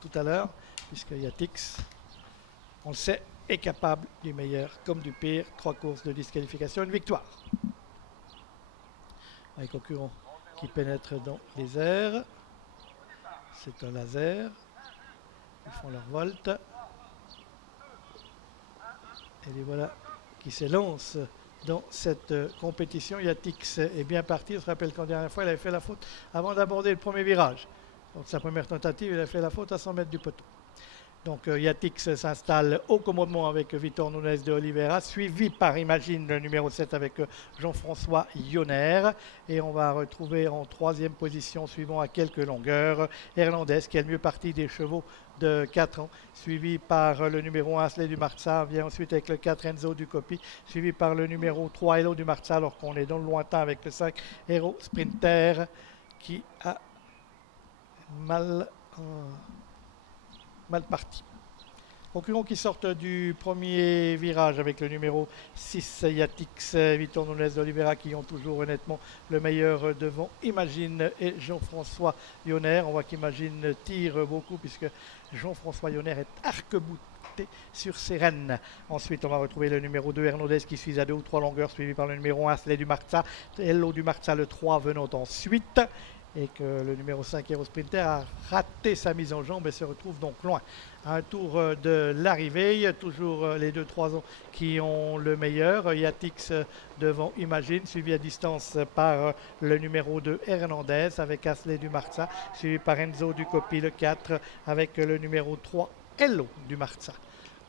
tout à l'heure, puisque Yatix, on le sait, est capable du meilleur comme du pire. 3 courses de disqualification, une victoire. Un concurrent qui pénètre dans les airs. C'est un laser. Ils font leur volte. Et les voilà qui s'élancent dans cette compétition. Yatix est bien parti. On se rappelle qu'en dernière fois, il avait fait la faute avant d'aborder le premier virage. Donc sa première tentative, il a fait la faute à 100 mètres du poteau. Donc Yatix s'installe au commandement avec Vitor Nunes de Oliveira, suivi par Imagine le numéro 7 avec Jean-François Yonner. Et on va retrouver en troisième position, suivant à quelques longueurs, Hernandez qui est le mieux parti des chevaux de 4 ans, suivi par le numéro 1 Asley du Marza, vient ensuite avec le 4 Enzo Ducopy, suivi par le numéro 3 Hello du Marza, alors qu'on est dans le lointain avec le 5 Hero Sprinter qui a mal parti. Concurrents qui sortent du premier virage avec le numéro 6 Yatix, Vitor Nunes d'Oliveira qui ont toujours honnêtement le meilleur devant Imagine et Jean-François Yonner. On voit qu'Imagine tire beaucoup puisque Jean-François Yonner est arc-bouté sur ses rênes. Ensuite, on va retrouver le numéro 2 Hernandez qui suit à 2 ou 3 longueurs, suivi par le numéro 1 Asley du Marza, Hello du Marza le 3 venant ensuite. Et que le numéro 5 Hero Sprinter a raté sa mise en jambe et se retrouve donc loin. À un tour de l'arrivée, toujours les 2-3 ans qui ont le meilleur. Yatix devant Imagine, suivi à distance par le numéro 2 Hernandez avec Asley du Marza, suivi par Enzo Ducopy le 4 avec le numéro 3 Hello du Marza.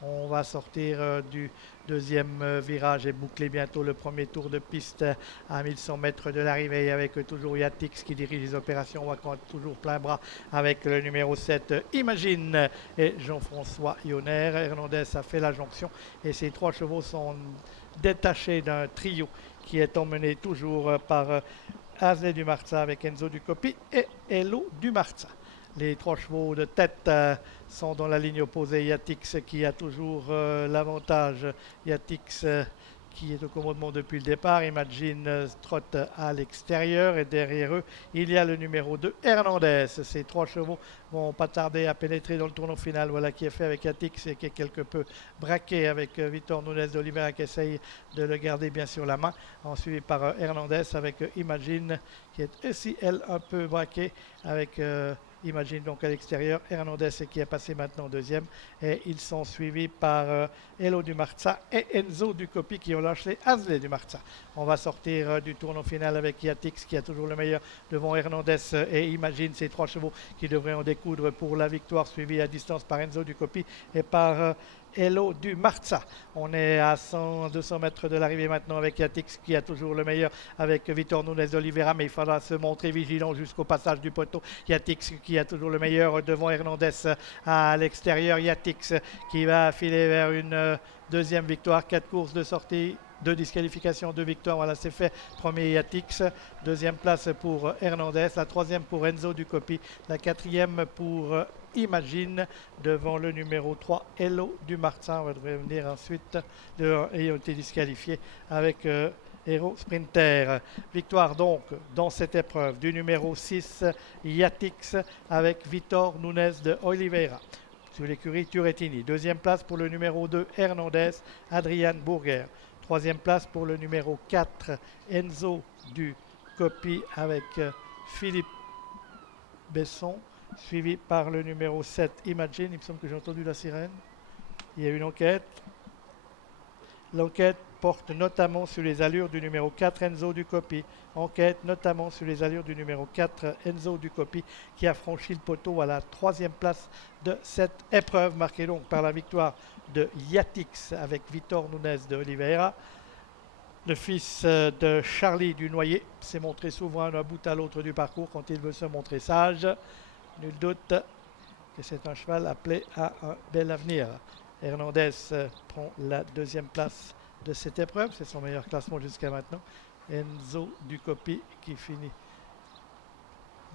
On va sortir du deuxième virage et boucler bientôt le premier tour de piste à 1100 mètres de l'arrivée avec toujours Yatix qui dirige les opérations. On va toujours plein bras avec le numéro 7 Imagine et Jean-François Yonner. Hernandez a fait la jonction et ces 3 chevaux sont détachés d'un trio qui est emmené toujours par Asley du Marza avec Enzo Ducopy et Hello du Marza. Les 3 chevaux de tête sont dans la ligne opposée. Yatix qui a toujours l'avantage. Yatix qui est au commandement depuis le départ. Imagine trotte à l'extérieur et derrière eux, il y a le numéro 2 Hernandez. Ces 3 chevaux vont pas tarder à pénétrer dans le tournoi final. Voilà qui est fait avec Yatix et qui est quelque peu braqué avec Vitor Nunes d'Oliveira qui essaye de le garder bien sur la main. Suivi par Hernandez avec Imagine qui est aussi elle un peu braquée avec Imagine donc à l'extérieur, Hernandez qui est passé maintenant deuxième et ils sont suivis par Hello du Marza et Enzo Ducopy qui ont lâché Asley du Marza. On va sortir du tournoi final avec Yatix qui a toujours le meilleur devant Hernandez et Imagine, ces 3 chevaux qui devraient en découdre pour la victoire, suivi à distance par Enzo Ducopy et par Hello du Marza. On est à 100-200 mètres de l'arrivée maintenant avec Yatix qui a toujours le meilleur avec Vitor Nunes d'Oliveira, mais il faudra se montrer vigilant jusqu'au passage du poteau. Yatix qui a toujours le meilleur devant Hernandez à l'extérieur. Yatix qui va filer vers une deuxième victoire. 4 courses de sortie, 2 disqualifications, 2 victoires. Voilà, c'est fait. Premier Yatix, deuxième place pour Hernandez, la troisième pour Enzo Ducopy, la quatrième pour Imagine devant le numéro 3 Hello du Marza. On va revenir ensuite ayant été disqualifié avec Hero Sprinter. Victoire donc dans cette épreuve du numéro 6 Yatix avec Vitor Nunes de Oliveira sur l'écurie Turrettini. Deuxième place pour le numéro 2 Hernandez, Adrian Burger. Troisième place pour le numéro 4 Enzo Ducopy avec Philippe Besson, suivi par le numéro 7 Imagine. Il me semble que j'ai entendu la sirène. Il y a une enquête. L'enquête porte notamment sur les allures du numéro 4 Enzo Ducopy. Enquête notamment sur les allures du numéro 4 Enzo Ducopy qui a franchi le poteau à la troisième place de cette épreuve, marquée donc par la victoire de Yatix avec Vitor Nunes de Oliveira. Le fils de Charlie du Noyer s'est montré souverain d'un bout à l'autre du parcours quand il veut se montrer sage. Nul doute que c'est un cheval appelé à un bel avenir. Hernandez prend la deuxième place de cette épreuve. C'est son meilleur classement jusqu'à maintenant. Enzo Ducopy qui finit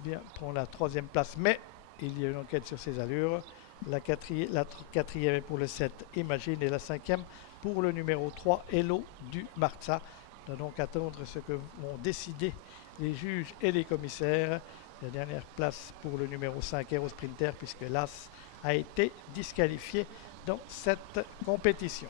bien prend la troisième place. Mais il y a une enquête sur ses allures. La quatrième est pour le 7 Imagine et la cinquième pour le numéro 3 Hello du Marza. On va donc attendre ce que vont décider les juges et les commissaires La dernière place pour le numéro 5 Hero Sprinter puisque l'As a été disqualifié dans cette compétition.